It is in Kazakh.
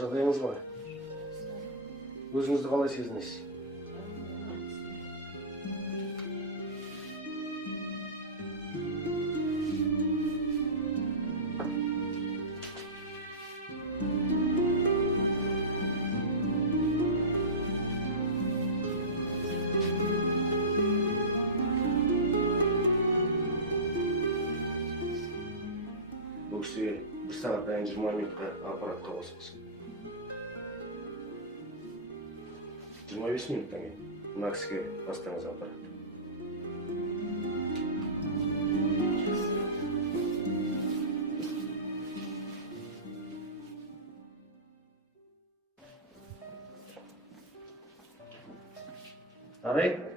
жағдайыңыз қалай? Өзіңізді қалай сезінесіз? Бұл кісіге 1 сағат дайын 20 минутқа аппаратқа қосыңыз. 25 минуттан кейін мына кісіге бастаңыз аппарат. Арай?